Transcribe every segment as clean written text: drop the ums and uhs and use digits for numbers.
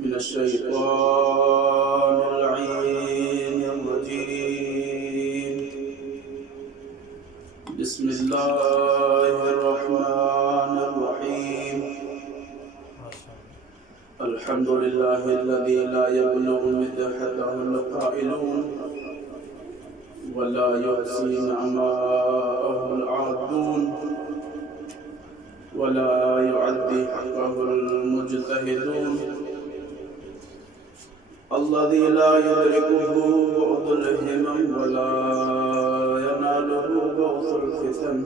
من الشيطان اللعين الرجيم. بسم الله الرحمن الرحيم. الحمد لله الذي لا يبلغ مدحته القائلون ولا يحصي نعماءه العادون ولا يعدي حقه المجتهدون. الذي لا يدركه بعد الهمم ولا يناله بغض الفتن.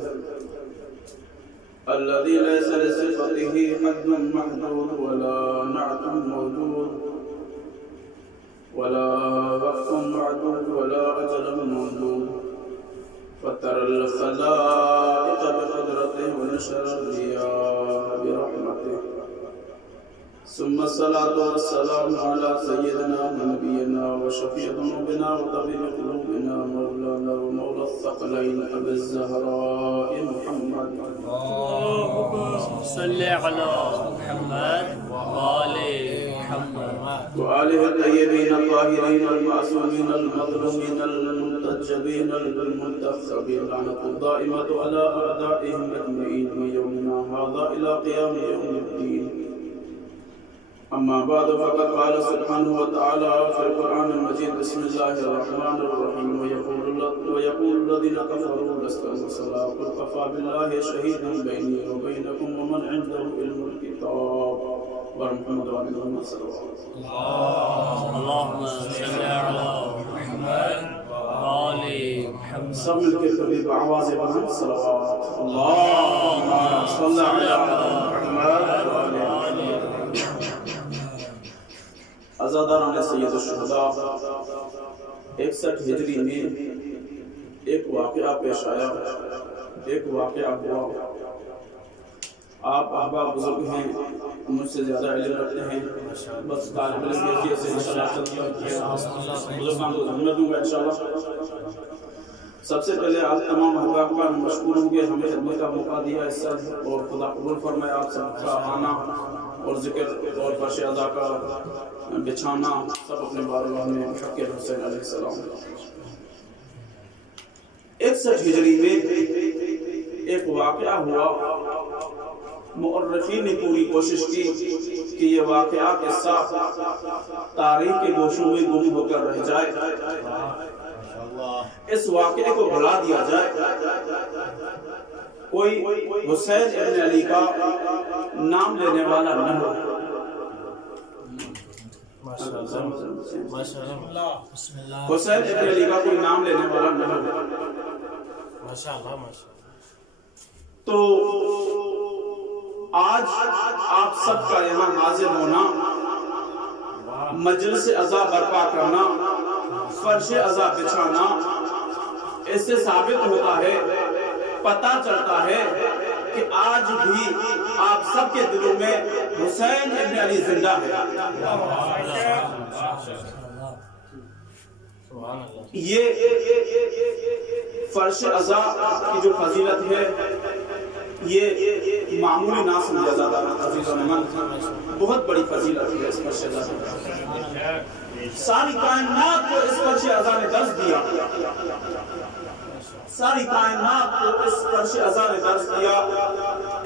الذي ليس لصفته حد محدود ولا نعت موجود ولا وقت معدود ولا أجل موجود. فترى الخلائق بقدرته ونشر الرياح برحمته. ثم الصلاة والسلام على سيدنا ونبينا وشفيع ذنوبنا وطبيب قلوبنا مولانا ومولى الثقلين أبي الزهراء محمد. اللهم صل على محمد وآل محمد وآله الطيبين الطاهرين المعصومين المظلومين المنتجبين المنتخبين. لعنة الدائمة على أعدائهم أجمعين من يومنا هذا إلى قيام يوم الدين. أما بعد فقد قال سبحانه وتعالى في القرآن المجيد بسم الله الرحمن الرحيم. ويقول الذين كفروا لست مرسلا قل كفى بالله شهيدا بيني وبينكم ومن عنده علم الكتاب. ورحمة الله صلوات. اللهم صل على محمد وآل محمد. سب مل کے کبھی بآواز بلند صلوات. اللهم صل على محمد وآل محمد. عزاداران سید الشہداء 61 ہجری میں ایک واقعہ پیش آیا، ایک واقعہ ہوا. آپ احباب بزرگ ہیں، مجھ سے زیادہ علم رکھتے ہیں، بس طالب علم کی سے انشاءاللہ چلتی ہوتی ہے. بزرگان کو ذمہ دوں گا انشاءاللہ. سب سے پہلے آپ تمام احباب کا مشکور ہوں گے، ہمیں خدمت کا موقع دیا اس سب، اور خدا قبول فرمائے آپ سب کا آنا اور ذکر اور فرش ادا کا بچھانا سب اپنے بارگاہ میں حق حسین علیہ السلام. 61 ہجری میں ایک واقعہ ہوا. مؤرخین نے پوری کوشش کی کہ یہ واقعہ قصہ تاریخ کے گوشوں میں گم ہو کر رہ جائے، اس واقعے کو بھلا دیا جائے. کوئی حسین ابن علی کا نام لینے والا نہ ہو. حسین ابن علی کا کوئی نام لینے والا نہ ہو. تو آج آپ سب کا یہاں حاضر ہونا، مجلس عزا برپا کرنا، فرش عزا بچھانا، اس سے ثابت ہوتا ہے، پتہ چلتا ہے کہ آج بھی آپ سب کے دلوں میں حسین ابن علی زندہ ہے. یہ فرش عزا کی جو فضیلت ہے یہ معمولی نہ سمجھا جاتا ہے. عزیزوں نے بہت بڑی فضیلت ہے اس فرش عزا. ساری کائنات کو اس فرش عزا نے درس دیا، ساری کائنات کو اس فرش عزا نے درس دیا.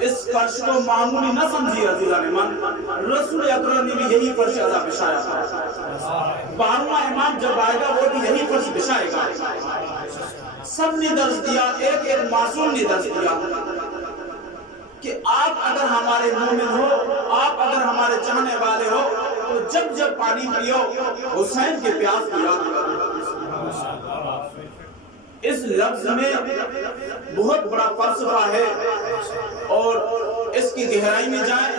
اس فرش کو معمولی نہ سمجھیے عزیزان من، رسول اکرم نے بھی یہی فرش عزا بچھایا تھا. 12واں امام جب آئے گا وہ بھی یہی فرش بچھائے گا. سب نے درس دیا، ایک ایک معصوم نے درس دیا کہ آپ اگر ہمارے مومن ہو، آپ اگر ہمارے چاہنے والے ہو تو جب جب پانی پیو حسین کے پیاس کو یاد کرو. اس لفظ میں بہت بڑا فلسفہ ہے، اور اس کی گہرائی میں جائیں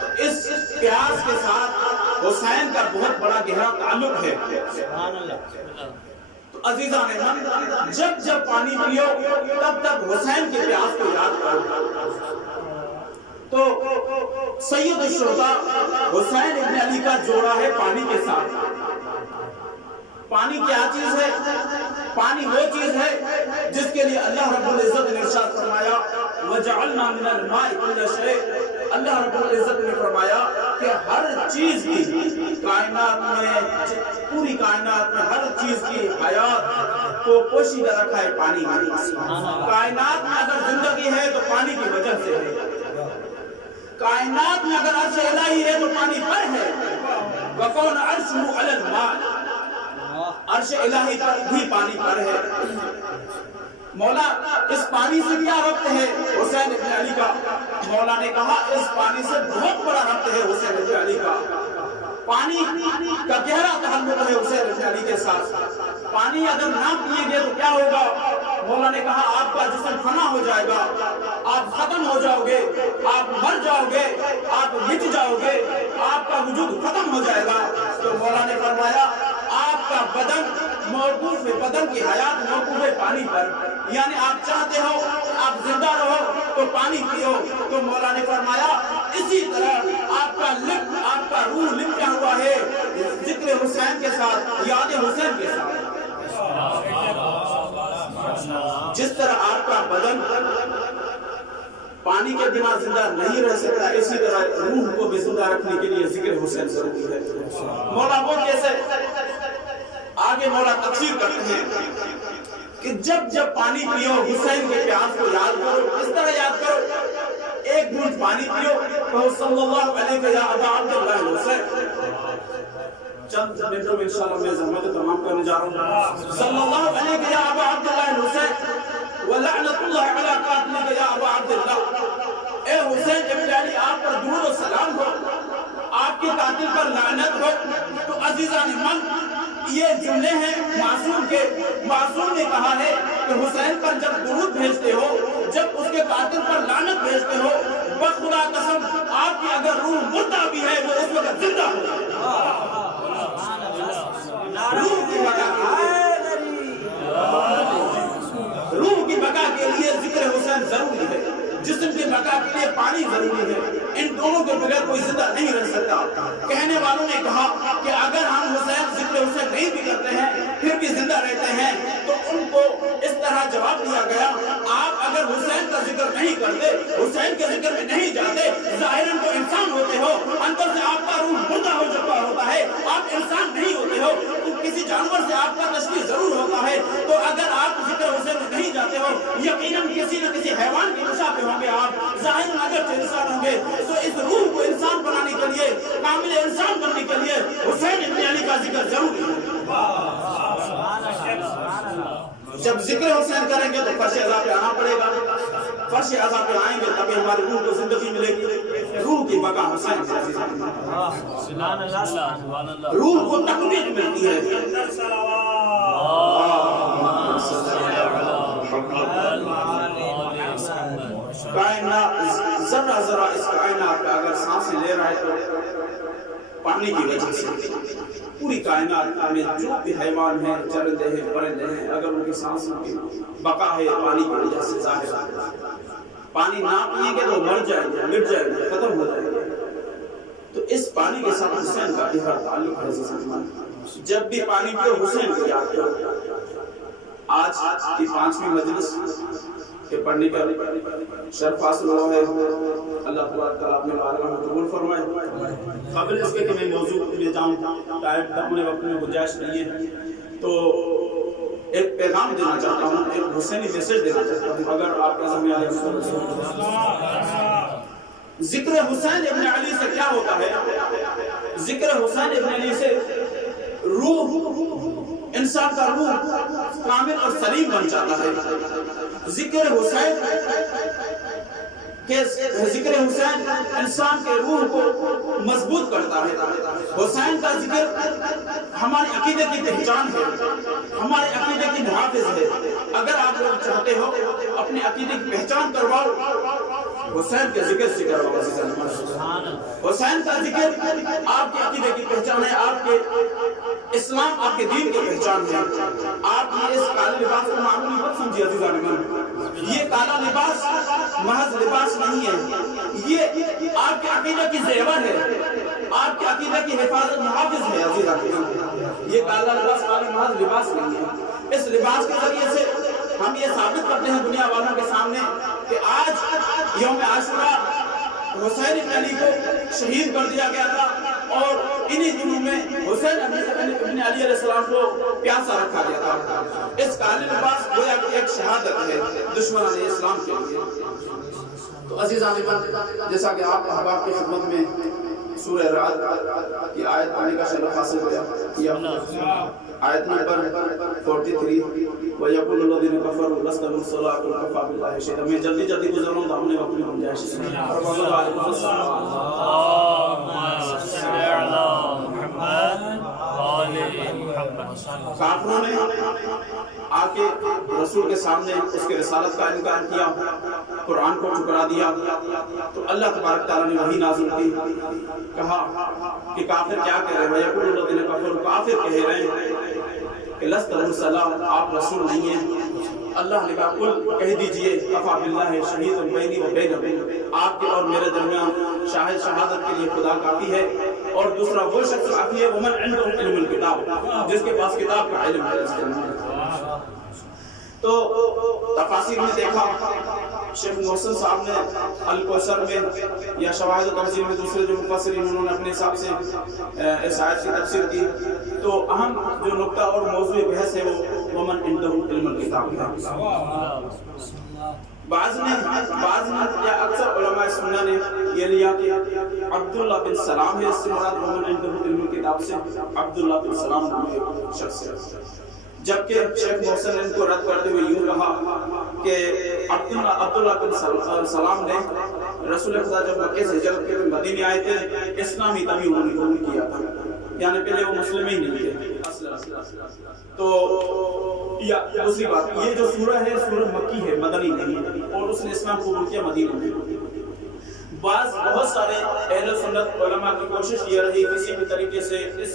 تو اس پیاس کے ساتھ حسین کا بہت بڑا گہرا تعلق ہے. تو عزیزان من، جب جب پانی پیو تب تک حسین کے پیاس کو یاد کرو. تو سید الشہداء حسین ابن علی کا جوڑا ہے پانی کے ساتھ. پانی کیا چیز ہے؟ پانی وہ چیز ہے جس کے لیے اللہ رب العزت نے ارشاد فرمایا وَجَعَلْنَا مِنَ الْمَاءِ كُلَّ شَيْءٍ. اللہ رب العزت نے فرمایا کہ ہر چیز کی کائنات میں، پوری کائنات میں ہر چیز کی حیات کو پوشیدہ رکھا ہے پانی میں۔ کائنات میں اگر زندگی ہے تو پانی کی وجہ سے ہے، کائنات میں اگر عرش الہی ہے تو پانی پر ہے۔ وَقَوْنَ عَرْشُهُ عَلَى الْمَاءِ، عرش الہی پر بھی پانی پر ہے۔ مولا اس پانی سے کیا ربط ہے؟ حسین ابن علی کا، مولا نے کہا اس پانی سے بہت بڑا ربط ہے حسین ابن علی کا۔ پانی کا گہرا تعلق ہے حسین ابن علی کے ساتھ۔ پانی اگر نہ پیئیں گے تو کیا ہوگا؟ مولا نے کہا آپ کا جسم فنا ہو جائے گا، آپ ختم ہو جاؤ گے، آپ مر جاؤ گے، آپ مٹ جاؤ گے، آپ کا وجود ختم ہو جائے گا۔ تو مولا نے فرمایا آپ کا بدن موقوف ہے، بدن کی حیات موقوف ہے پانی پر، یعنی آپ چاہتے ہو آپ زندہ رہو تو پانی پیو۔ تو مولا نے فرمایا اسی طرح آپ کا لب، آپ کا روح لپٹا ہوا ہے ذکر حسین کے ساتھ، یاد حسین کے ساتھ۔ جس طرح آپ کا بدن پانی کے بنا زندہ نہیں رہ سکتا، اسی طرح روح کو بھی زندہ رکھنے کے لیے ذکر حسین ضروری ہے۔ مولا وہ کیسے؟ آگے مولا تفسیر کرتے ہیں کہ جب جب پانی پیو حسین کے پیاس کو یاد کرو، اس طرح یاد کرو ایک گھونٹ پانی پیو کہو صلی اللہ علیہ یا ابا عبداللہ حسین۔ چند منٹوں میں انشاءاللہ میں زحمت تمام کرنے جا رہا ہوں۔ صلی اللہ علیہ یا ابا عبداللہ حسین ولعنت اللہ علی قاتلک یا ابا عبداللہ۔ اے حسین ابن علی آپ پر درود و سلام ہو، آپ کے قاتل پر لعنت ہو۔ تو عزیزان من یہ جملے ہیں معصوم کے۔ معصوم نے کہا ہے کہ حسین پر جب درود بھیجتے ہو، جب اس کے قاتل پر لعنت بھیجتے ہو، بخدا قسم آپ کی اگر روح مردہ بھی ہے وہ اس وقت زندہ ہو۔ روح کی بقا کے لیے ذکر حسین ضروری ہے، جسم کی بقا کے لیے پانی ضروری ہے۔ ان دونوں کے بغیر کوئی زندہ نہیں رہ سکتا۔ کہنے والوں نے کہا کہ اگر ہم حسین ذکر حسین نہیں بھی کرتے ہیں پھر بھی زندہ رہتے ہیں، تو ان کو اس طرح جواب دیا گیا آپ اگر حسین کا ذکر نہیں کرتے، حسین کے ذکر میں نہیں جاتے، ظاہراً تو انسان ہوتے ہو، اندر سے آپ کا روح مردہ ہو چکا ہوتا ہے، آپ انسان نہیں ہوتے ہو، تو کسی جانور سے آپ کا تشبیہ ضرور ہوتا ہے۔ تو اگر آپ ذکر حسین میں نہیں جاتے ہو، یقیناً کسی نہ کسی حیوان کی مشابہ ہوں گے آپ، ظاہراً اگر انسان ہوں گے۔ تو اس روح کو انسان بنانے کے لیے، کامل انسان بننے کے لیے حسین ابن علی کا ذکر ضروری ہے۔ جب ذکر حسین کریں گے تو فرش عزا پہ آنا پڑے گا، فرش عزا پہ آئیں گے تبھی ہماری روح کو زندگی ملے گی۔ روح کی بقا حسین سے، روح کو تقویت ملتی ہے۔ کائنات ذرہ ذرہ اس کائنات کا اگر سانسیں لے رہا ہے تو پانی کی وجہ سے، پوری کائنات میں جو بھی حیوان ہیں، چرندے ہیں، پرندے ہیں، اگر ان کی سانسوں کی بقا ہے پانی کی وجہ سے ظاہر ہے۔ پانی نہ پیئیں گے تو مر جائیں گے، مٹ جائیں گے، ختم ہو جائیں گے۔ تو اس پانی کے ساتھ حسین کا گہرا تعلق ہے۔ جب بھی پانی پیو حسین کو یاد کرو۔ آج کی 5ویں مجلس کے پڑھنے کا شرف حاصل ہوا ہے، اللہ تعالیٰ اپنے بارگاہ میں قبول فرمائے۔ قبل اس کے کہ میں موضوع لے جاؤں، ٹائم اپنے وقت میں گنجائش نہیں ہے، تو ایک پیغام دینا چاہتا ہوں، ایک حسینی میسج دینا چاہتا ہوں۔ اگر آپ کا سمجھ آئے ذکر حسین ابن علی سے کیا ہوتا ہے؟ ذکر حسین ابن علی سے روح، انسان کا روح کامل اور سلیم بن جاتا ہے۔ ذکر حسین انسان کے روح کو مضبوط کرتا ہے۔ حسین کا ذکر ہمارے عقیدے کی پہچان ہے، ہمارے عقیدے کی محافظ ہے۔ اگر آپ لوگ چاہتے ہو اپنے عقیدے کی پہچان کرواؤ، حسین کے ذکر سے کرواؤ۔ حسین کا ذکر آپ کے عقیدے کی پہچان ہے، آپ کے اسلام، آپ کے دین کی پہچان ہے۔ آپ یہ اس کالے لباس کو معمولی مت سمجھیے عزیزان من، یہ کالا لباس محض لباس نہیں ہے، یہ آپ کے عقیدے کی زیور ہے، آپ کے عقیدے کی حفاظت محافظ ہے عزیزان من۔ یہ کالا لباس محض لباس نہیں ہے۔ اس لباس کے ذریعے سے ہم یہ ثابت کرتے ہیں دنیا والوں کے سامنے کہ آج یوم عاشورہ حسین ابن علی کو شہید کر دیا گیا تھا اور انہی دنوں میں حسین ابن علی علیہ السلام کو پیاسا رکھا گیا تھا. اس کہانی میں پاس گویا کہ ایک شہادت ہے دشمنان اسلام کے لیے. تو عزیزان من، جیسا کہ آپ احباب کی خدمت میں سورہ رعد کی آیت پڑھنے کا شرف حاصل کیا. آیت نمبر 43 وَيَقُولُ الَّذِينَ كَفَرُوا لَسْتَ مُرْسَلًا قُلْ كَفَىٰ بِاللَّهِ شَهِيدًا. میں جلدی گزروں گا، ہم نے اپنی گنجائش سے کافروں نے آ کے رسول کے سامنے اس کے رسالت کا انکار کیا، قرآن کو ٹھکرا دیا. تو اللہ تبارک تعالیٰ نے وحی نازل کی، کہا کہ کافر کیا کہہ رہے ہیں؟ وَيَقُولُ الَّذِينَ كَفَرُوا، کافر کہہ رہے ہیں کہ لست مرسلا، آپ رسول نہیں ہیں. اللہ نے کہا قل، کہہ دیجئے کفیٰ باللہ شہیدا بینی و بینکم، آپ کے اور میرے درمیان شاہد شہادت کے لیے خدا کافی ہے. اور دوسرا وہ شخص کافی ہے ومن عنده علم الکتاب، جس کے پاس کتاب کا علم ہے. تو تفاسیر میں دیکھا، شیخ محسن صاحب نے الکوثر میں یا شواہد و تفسیر میں، دوسرے جو مفسرین انہوں نے اپنے حساب سے اس آیت کی تفسیر کی. تو اہم جو نقطہ اور موضوع بحث ہے وہ ومن عنده علم الکتاب ہے. بعض نے یا اکثر علماء سنہ نے یہ لیا کہ عبداللہ بن سلام ہے اس سے مراد ومن عنده علم الکتاب سے عبداللہ بن سلام نام ہے شخص ہے. جبکہ شیخ محسن نے ان کو رد کرتے ہوئے یوں کہا کہ عبداللہ بن سلام نے رسول خدا جب مکہ سے ہجرت کے مدینے آئے تھے، اسلامی تبھی انہوں نے قبول کیا تھا، یعنی پہلے وہ مسلم ہی نہیں تھے. تو یا دوسری بات، یہ جو سورہ ہے سورہ مکی ہے، مدنی نہیں ہے، اور اس نے اسلام قبول کیا مدینے میں. بہت سارے اہل سنت علماء کی کوشش یہ رہی کسی بھی طریقے سے اس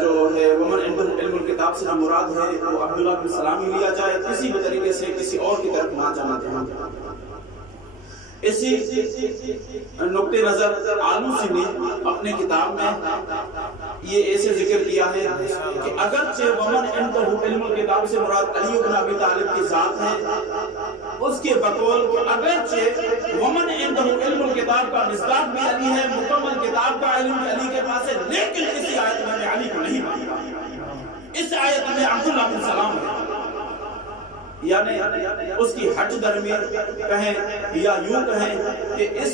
جو ہے ومن عنده علم الکتاب سے مراد ہے وہ عبداللہ بن سلام ہی لیا جائے، کسی بھی طریقے سے کسی اور کی طرف نہ جانا چاہیے. اسی نقطۂ نظر آلوسی نے اپنے کتاب میں یہ ایسے ذکر کیا ہے کہ اگرچہ ومن عنده علم الکتاب سے مراد علی بن ابی طالب کی ذات ہے، اس کے بقول اگرچہ ومن عنده علم الکتاب کا مصداق بھی علی ہے، مکمل کتاب کا علم بھی علی کے پاس ہے، لیکن اسی آیت میں علی کو نہیں مانا. اس آیت میں عبداللہ بن سلام ہے، یعنی اس کی حج درمیان کہیں یا یوں کہیں کہ اس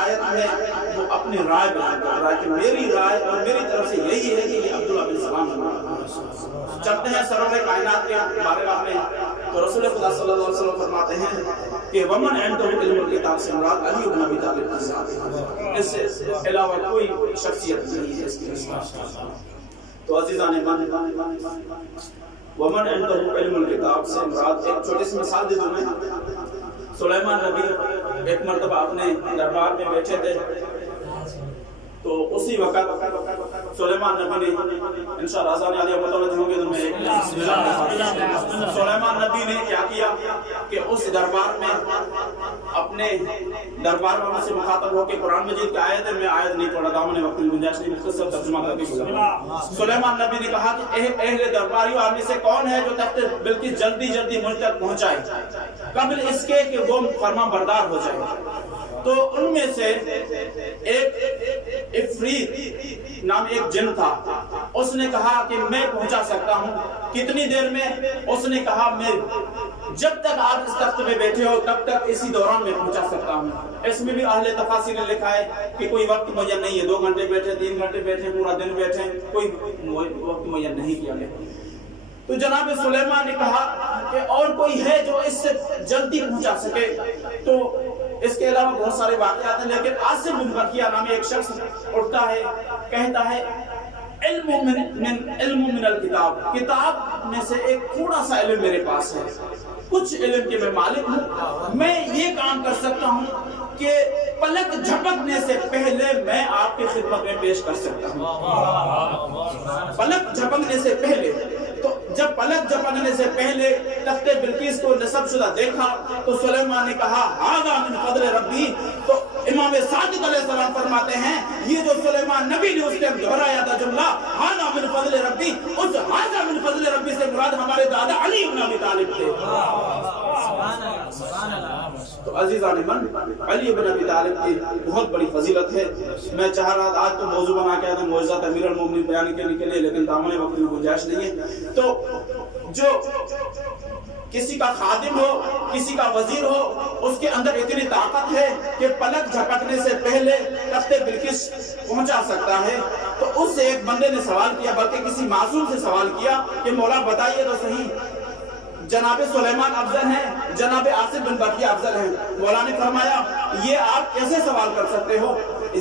آیت میں وہ اپنی رائے بیان کر رہا ہے کہ میری رائے اور میری طرف سے یہی ہے کہ یہ عبداللہ بن سلام ہے. چلتے ہیں سرور کائنات کے بارگاہ میں، تو رسول خدا صلی اللہ علیہ وسلم فرماتے ہیں کہ ومن عنده علم الکتاب سے مراد علی بن ابی طالب کی ذات ہے، اس سے علاوہ کوئی شخصیت نہیں ہے اس کی. تو عزیزان من، ومن عنده علم الکتاب سے مراد ایک چھوٹی سی مثال دے دوں میں. سلیمان نبی ایک مرتبہ اپنے دربار میں بیٹھے تھے، تو اسی وقت سلیمان نبی نے انشاءاللہ آزان علیہ متوجہ ہوں گے تو میں سلیمان نبی نے کیا کیا کہ اس دربار میں اپنے دربار والوں سے مخاطب ہو کے قرآن مجید کی آیت ہے، میں آیت نہیں پڑھا تھا، میں وقت گنجائش نہیں، مختصر ترجمہ کر کے گزرا. سلیمان نبی نے کہا کہ اہل درباریوں آپ میں سے کون ہے جو تخت بلقیس جلدی مجھ تک پہنچائے قبل اس کے کہ وہ فرما بردار ہو جائے. تو ان میں سے ایک عفریت نام ایک جن تھا، اس نے کہا کہ میں پہنچا سکتا ہوں. کتنی دیر میں؟ اس نے کہا میں جب تک آپ اس تخت میں بیٹھے ہو تب تک اسی دوران میں پہنچا سکتا ہوں. اس میں بھی اہل تفاسیر نے لکھا ہے کہ کوئی وقت معین نہیں ہے، 2 گھنٹے بیٹھے، 3 گھنٹے بیٹھے، پورا دن بیٹھے، کوئی وقت معین نہیں کیا گیا. تو جناب سلیمان نے کہا کہ اور کوئی ہے جو اس سے جلدی پہنچا سکے. تو اس کے علاوہ بہت سارے واقعات ہیں، لیکن عاصم بن برقیہ نامی ایک شخص اٹھتا ہے، کہتا ہے علم من الکتاب، کتاب میں سے ایک تھوڑا سا علم میرے پاس ہے، کچھ علم کے میں مالک ہوں، میں یہ کام کر سکتا ہوں کہ پلک جھپکنے سے پہلے میں آپ کی خدمت میں پیش کر سکتا ہوں. پلک جھپکنے سے پہلے. تو جب پلک جھپکنے سے پہلے تخت بلقیس کو نصب شدہ دیکھا تو سلیمان نے کہا ھذا من فضل ربی. تو امام صادق علیہ السلام فرماتے ہیں یہ جو سلیمان نبی نے اس ٹائم دہرایا تھا جملہ ھذا من فضل ربی، اس ھذا من فضل ربی سے مراد ہمارے دادا علی بن ابی طالب تھے. تو عزیزان من، علی بن ابی طالب کی بہت بڑی فضیلت ہے. میں چاہ رہا تھا آج تو موضوع بنا کے آیا معجزات امیر المومنین بیان کرنے کے لیے، لیکن دامن وقت میں گنجائش نہیں ہے. تو جو کسی کا خادم ہو، کسی کا وزیر ہو، اس کے اندر اتنی طاقت ہے کہ پلک جھپکنے سے پہلے تخت بلقیس پہنچا سکتا ہے. تو اس سے ایک بندے نے سوال کیا، بلکہ کسی معصوم سے سوال کیا کہ مولا بتائیے تو صحیح، جناب سلیمان افضل ہیں، جناب آصف بن برقیہ افضل ہیں؟ مولا نے فرمایا یہ آپ کیسے سوال کر سکتے ہو؟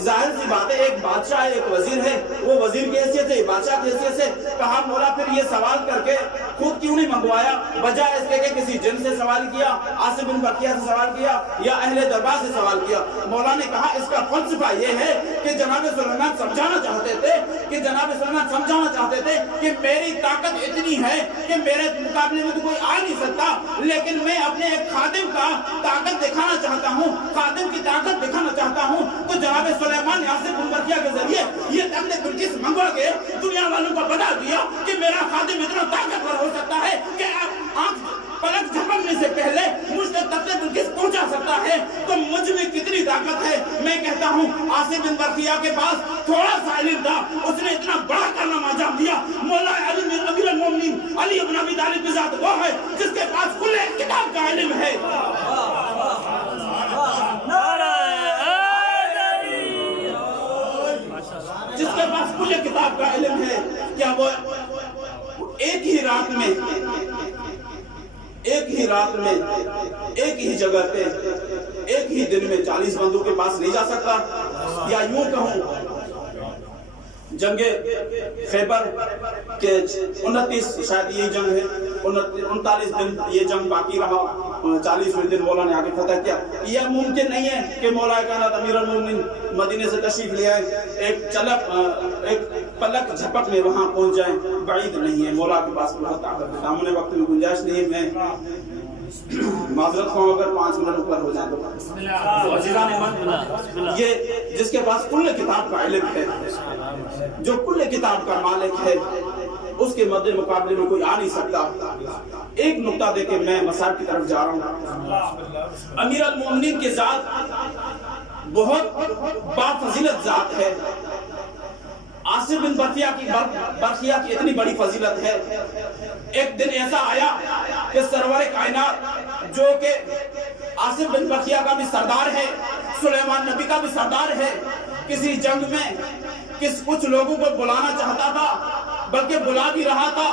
ظاہر سی بات ہے، ایک بادشاہ ہے، ایک وزیر ہے، وہ وزیر کی حیثیت سے، بادشاہ کی حیثیت سے. کہا مولا پھر یہ سوال کر کے خود کیوں نہیں منگوایا، بجائے اس کے کہ کسی جن سے سوال کیا، آصف بن برقیہ سے سوال کیا یا اہل دربار سے سوال کیا؟ مولا نے کہا اس کا فلسفہ یہ ہے کہ جناب سلیمان سمجھانا چاہتے تھے کہ میری طاقت اتنی ہے کہ میرے مقابلے میں تو کوئی آ نہیں سکتا، لیکن میں اپنے ایک خادم کا طاقت دکھانا چاہتا ہوں، خادم کی طاقت دکھانا چاہتا ہوں. تو جناب سلیمان آصف بن برقیہ کے ذریعے یہ تخت بلقیس منگوا کے دنیا والوں کو بتا دیا کہ میرا خادم اتنا طاقتور ہو سکتا ہے کہ آنکھ پلک جھپکنے سے پہلے مجھ تک تخت بلقیس پہنچا سکتا ہے. تو مجھ میں کتنی طاقت ہے. میں کہتا ہوں آصف بن برقیہ کے پاس تھوڑا سا علم تھا، اس نے اتنا بڑا کارنامہ انجام دیا. مولا علی امیر المومنین علی بن ابی طالب کی ذات وہ ہے جس کے پاس کل کتاب کا علم ہے. جس کے پاس کل کتاب کا علم ہے. کیا وہ ایک ہی رات میں ایک ہی جگہ پہ ایک ہی دن میں 40 بندوں کے پاس نہیں جا سکتا؟ یا یوں کہوں جنگ خیبر کے 29 شاید یہی جنگ ہے، 39 دن یہ جنگ باقی رہا، 40ویں دن مولا نے آگے فتح کیا. یہ ممکن نہیں ہے کہ مولا کائنات امیر المومنین مدینے سے تشریف لے آئے، ایک پلک جھپک میں وہاں پہنچ جائیں، بعید نہیں ہے. مولا کے پاس بہت طاقت ہے. سامنے وقت میں گنجائش نہیں ہے، میں معذرت ہوں اگر 5 منٹ اوپر ہو جائیں تو. عزیزان من، یہ جس کے پاس کل کتاب کا علم ہے، جو کل کتاب کا مالک ہے، اس کے مد مقابلے میں کوئی آ نہیں سکتا. ایک نقطہ دے کے میں مسائل کی طرف جا رہا ہوں. امیر المومنین کی ذات بہت بافضیلت ذات ہے. آصف بن برقیہ کی اتنی بڑی فضیلت ہے. ایک دن ایسا آیا کہ سرور کائنات جو کہ آصف بن برقیہ کا بھی سردار ہے، سلیمان نبی کا بھی سردار ہے، کسی جنگ میں کچھ لوگوں کو بلانا چاہتا تھا، بلکہ بلا بھی رہا تھا،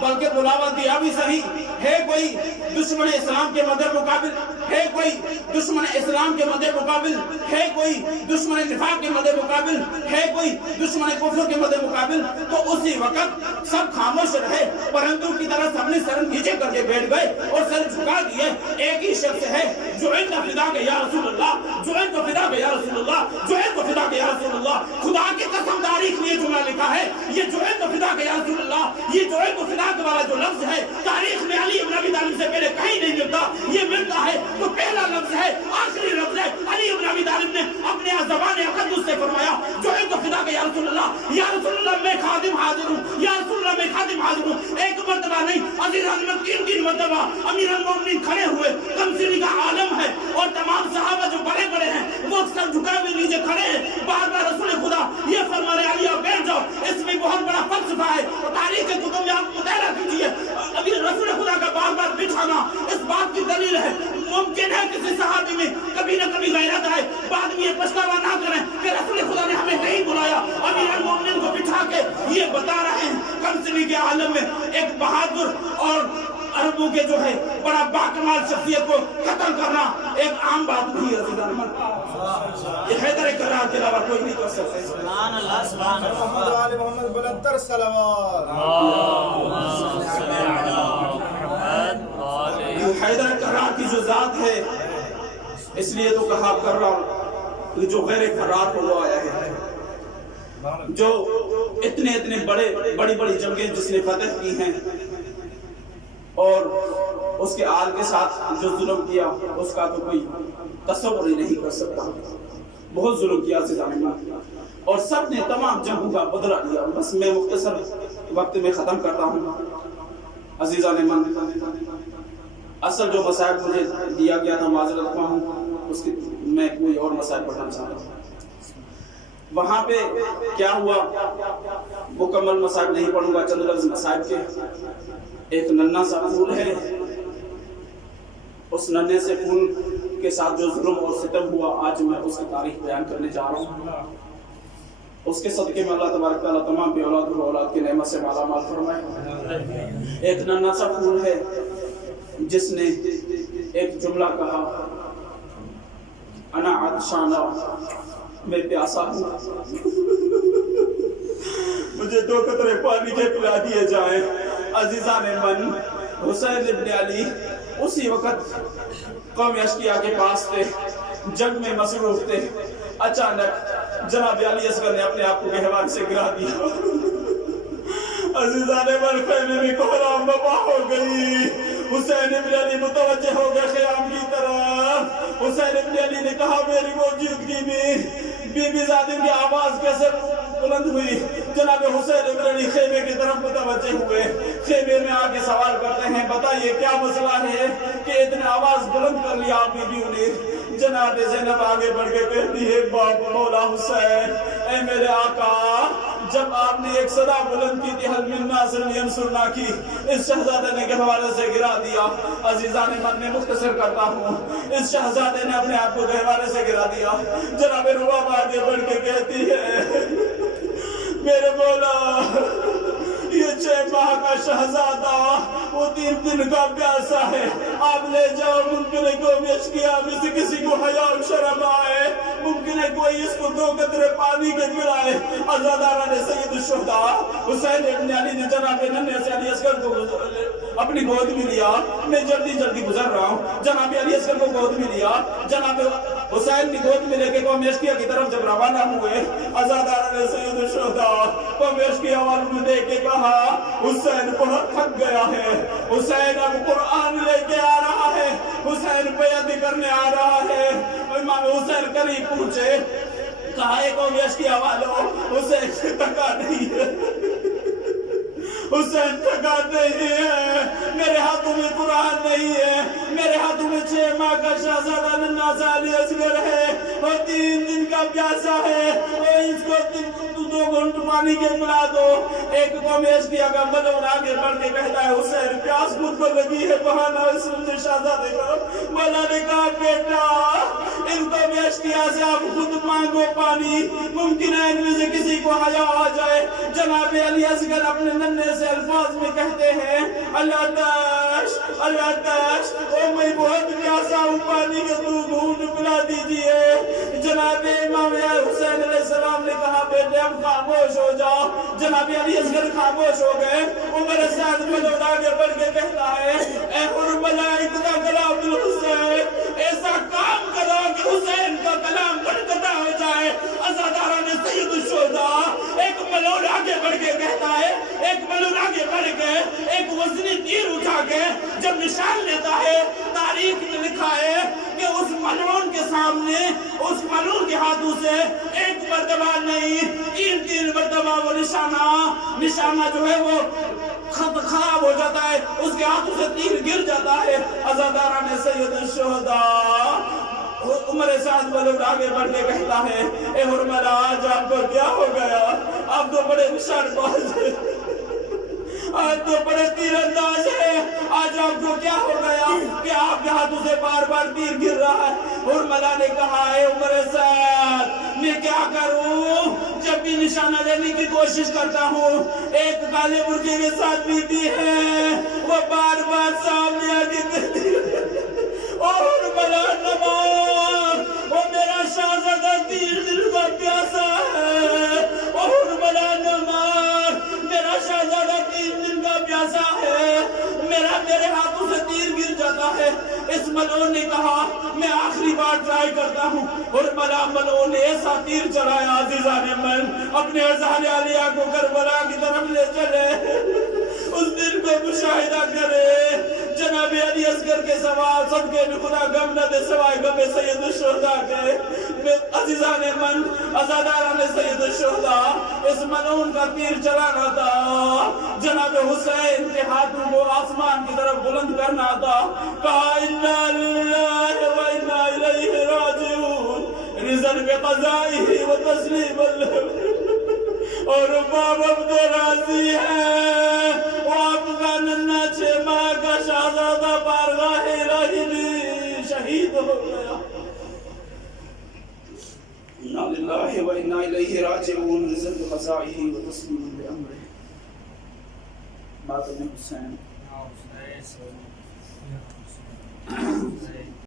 بلکہ بلاوا دیا بھی صحیح. ہے کوئی دشمن اسلام کے مد مقابل، ہے کوئی دشمن اسلام کے مد مقابل، ہے کوئی دشمن نفاق کے مد مقابل، ہے کوئی دشمن کفر کے مد مقابل. تو اسی وقت سب خاموش رہے، پرندوں کی طرح سب نے سر نیچے کر کے بیٹھ گئے اور سر جھکا دیے. ایک ہی شخص ہے جو ان کا فدا کہ یا رسول اللہ، جو ان کو فدا کہ یا رسول اللہ، جو ان کو فدا کہ یا رسول اللہ. خدا کی قسم تاریخ میں یہ جملہ لکھا ہے، یہ جو ان کو فدا کہ یا رسول اللہ، یہ جو ان کو فدا کے والا جو لفظ ہے تاریخ میں علی بن ابی طالب سے پہلے کہیں نہیں ملتا. یہ ملتا ہے تو پہلا لفظ ہے، آخری لفظ ہے. علی بن ابی طالب نے اپنے زبان اقدس سے فرمایا جو ان کو فدا کہ یا رسول اللہ، یا رسول اللہ میں خادم حاضر ہوں، یا رسول اللہ میں خادم حاضر ہوں. ایک مرتبہ نہیں عزیزان میں 3 مرتبہ امیر المومنین کھڑے ہوئے. کمسنی کا عالم ہے اور تمام صحابہ جو بڑے بڑے ہیں وہ سر جھکائے ہوئے نیچے کھڑے ہیں. بار بار رسول خدا یہ فرما رہے علی آپ بیٹھ جاؤ، اس میں بہت بڑا فلسفہ ہے. تاریخ کے کتب میں آپ مطالعہ کیجیے. ابھی رسول خدا کا بار بار بٹھانا اس بات کی دلیل ہے ممکن ہے کسی صحابی میں کبھی نہ کبھی غیرت آئے، بعد میں یہ پچھتاوا نہ کریں کہ رسول خدا نے ہمیں نہیں بلایا. امیر المومنین کو بٹھا کے یہ بتا رہے ہیں کمسنی کے عالم میں ایک بہادر اور عربوں کے جو ہے بڑا باکمال شخصیت کو قتل کرنا ایک عام بات نہیں ہے. یہ حیدر کرار کے علاوہ کوئی نہیں کر سکتے. سبحان اللہ سبحان اللہ. محمد و آل محمد بلندر صلوات. حیدر کرار کی جو ذات ہے، اس لیے تو کہا کرار جو غیر کرار کو وہ آیا ہے، جو اتنے بڑی بڑی جنگیں جس نے فتح کی ہیں اور اس کے آل کے ساتھ جو ظلم کیا اس کا تو کوئی تصور ہی نہیں کر سکتا. بہت ظلم کیا اور سب نے تمام جنگوں کا بدلہ لیا. بس میں مختصر وقت میں ختم کرتا ہوں. عزیزان من، اصل جو مصائب مجھے دیا گیا تھا معذرت خواہ ہوں، اس کی میں کوئی اور مصائب پڑھنا چاہتا ہوں۔ وہاں پہ کیا ہوا، مکمل مصائب نہیں پڑھوں گا، چند لفظ مصائب کے۔ ایک ننھا سا پھول ہے، اس ننھے سے پھول کے ساتھ جو ظلم اور ستم ہوا، آج میں اس کی تاریخ بیان کرنے جا رہا ہوں۔ اس کے صدقے میں اللہ تبارک تعالیٰ تمام بے اولاد و اولاد کی نعمت سے مالا مال فرمائے۔ ایک ننھا سا پھول ہے جس نے ایک جملہ کہا، انا عطشانہ، میں پیاسا ہوں، مجھے 2 قطرے پانی کے پلا دیے جائیں۔ عزیزان من، حسین ابن علی اسی وقت قوم اشقیاء کے پاس تھے، جنگ میں مصروف تھے۔ اچانک جناب علی اصغر نے اپنے آپ کو گہوار سے گرا دیا۔ عزیزان من، خیمے میں کوہرام بپا ہو گئی۔ حسین ابن علی متوجہ ہو گئے خیام کی طرف۔ حسین ابن علی نے کہا، میری موجودگی میں بی بی زادی کی آواز کیسے بلند ہوئی؟ جناب حسین ابن علی خیمے کی طرف متوجہ ہوئے، خیمے میں آ کے سوال کرتے ہیں، بتائیے کیا مسئلہ ہے کہ اتنے آواز بلند کر لیا آپ بیویوں نے؟ جناب زینب آگے بڑھ کے کہتی ہے، باپ مولا حسین، اے میرے آقا، جب آپ نے ایک صدا بلند کی تھی، حل من ناصر ینصرنا کی، اس شہزادے نے گہوارے سے گرا دیا۔ عزیزان من، میں مختصر کرتا ہوں، اس شہزادے نے اپنے آپ کو گہوارے سے گرا دیا۔ جناب رباب آگے بڑھ کے کہتی ہے، میرے مولا، یہ 6 ماہ کا شہزادہ وہ 3 دن کا پیاسا ہے، آپ لے جاؤ، ممکن ہے کوئی اشقیاء میں سے کسی کو حیا و شرم آئے، ممکن ہے کوئی اس کو 2 قطرے پانی کے پلائے۔ عزادارہ نے سید الشہداء حسین ابن علی نے جناب ننھے سے علی اصغر کو اپنی گود میں لیا۔ میں جلدی گزر رہا ہوں۔ جناب علی اصغر کو گود میں لیا، جناب حسین نے گود میں لے کے قوم اشقیاء کی طرف جب روانہ ہوئے، عزادارہ نے سید الشہداء قوم اشقیاء والوں نے دیکھ کے کہا، حسین بہت تھک گیا ہے، حسین اب قرآن لے کے آ رہا ہے، حسین بیعت کرنے آ رہا ہے۔ امام حسین قریب پہنچے، کہا، قوم اشقیاء والوں، حسین سے تھکا نہیں ہے، حسین تھکا نہیں ہے، میرے ہاتھوں میں قرآن نہیں ہے، میرے ہاتھوں میں 6 ماہ کا شہزادہ ننھا سا علی اصغر ہے، اور 3 دن کا پیاسا ہے، اور اس کو 2 گھنٹ پانی کے پلا دو۔ ایک قوم اشقیاء کا ملون آگے بڑھ کے کہتا ہے، حسین پیاس خود کو لگی ہے، بہانہ اس نے شہزادے کا۔ مولا نے کہا، بیٹا، ان قوم اشقیاء سے آپ خود مانگو پانی، ممکن ہے ان میں سے کسی کو حیا آ جائے۔ جناب علی اصغر اپنے ننھے سے الفاظ میں کہتے ہیں، اللہ تاش، اللہ تاش، او میں بہت پیاسا ہوں، پانی کے 2 گھونٹ پلا دیجئے۔ جناب امام حسین علیہ السلام نے کہا، بیٹے اب خاموش ہو جاؤ۔ جناب علی اصغر خاموش ہو گئے۔ عمر سعد ملون آگے بڑھ کے کہتا ہے، اے حرملا اتنا کلام الحسین، ایسا کام کرو کہ حسین کا کلام منقطع ہو جائے۔ عزادارہ نے سید الشہداء، ایک ملون آگے بڑھ کے کہتا ہے، ایک ملون آگے بڑھ کے ایک وزنی تیر اٹھا کے جب نشان لیتا ہے، تاریخ میں لکھا ہے کہ اس ملون کے سامنے، اس ملون کے ہاتھوں سے 1 مرتبہ نہیں 3 مرتبہ وہ نشانہ جو ہے وہ خراب ہو جاتا ہے، اس کے ہاتھوں سے تیر گر جاتا ہے۔ عزادارہ نے سید الشہداء عمر سعد ملون آگے بڑھ کے کہتا ہے، اے حرملا، آج آپ کو کیا ہو گیا؟ آپ تو بڑے نشان باز ہیں، آج تو بڑے تیر انداز ہے، آج آپ کو کیا ہو گیا کہ آپ کے ہاتھوں سے بار بار تیر گر رہا ہے؟ حرملا نے کہا، اے عمر سعد، میں کیا کروں؟ جب بھی نشانہ لینے کی کوشش کرتا ہوں، ایک کالے مرغے کے ساتھ بیٹی ہے، وہ بار بار سامنے آگے کہتی ہے، او حرملا نمار، وہ میرا شہزادہ 3 دن کا پیاسا ہے، او حرملا نمار، میرا شہزادہ 3 دن کا پیاسا ہے، میرے ہاتھوں سے تیر گر جاتا ہے۔ اس ملعون نے کہا، میں آخری بار ٹرائی کرتا ہوں، اور ملعون نے ایسا تیر چلایا، عزیزان من، اپنے ارزان عالیہ کو کربلا کی طرف لے چلے، اس دن کو مشاہدہ کرے۔ جناب علی اصغر کے سوال صدقے میں خدا غم نہ دے سوائے غم سید الشہداء کے۔ عزیزان من، عزادارہ نے سید الشہداء اس ملعون کا تیر چلانا تھا، جناب حسین کے ہاتھوں کو آسمان کی طرف بلند کرنا تھا، کہا انا للہ و انا الیہ راجعون، رضا بقضائہ و تسلیما له، اور باپ اب تو راضی ہے، وہ آپ کا ننھا 6 ماہ کا شہزادہ بارگاہ الہی میں شہید ہو گیا۔ انا للہ و انا الیہ راجعون، رضا بقضائہ و تسلیما لامرہ۔ ماتم حسین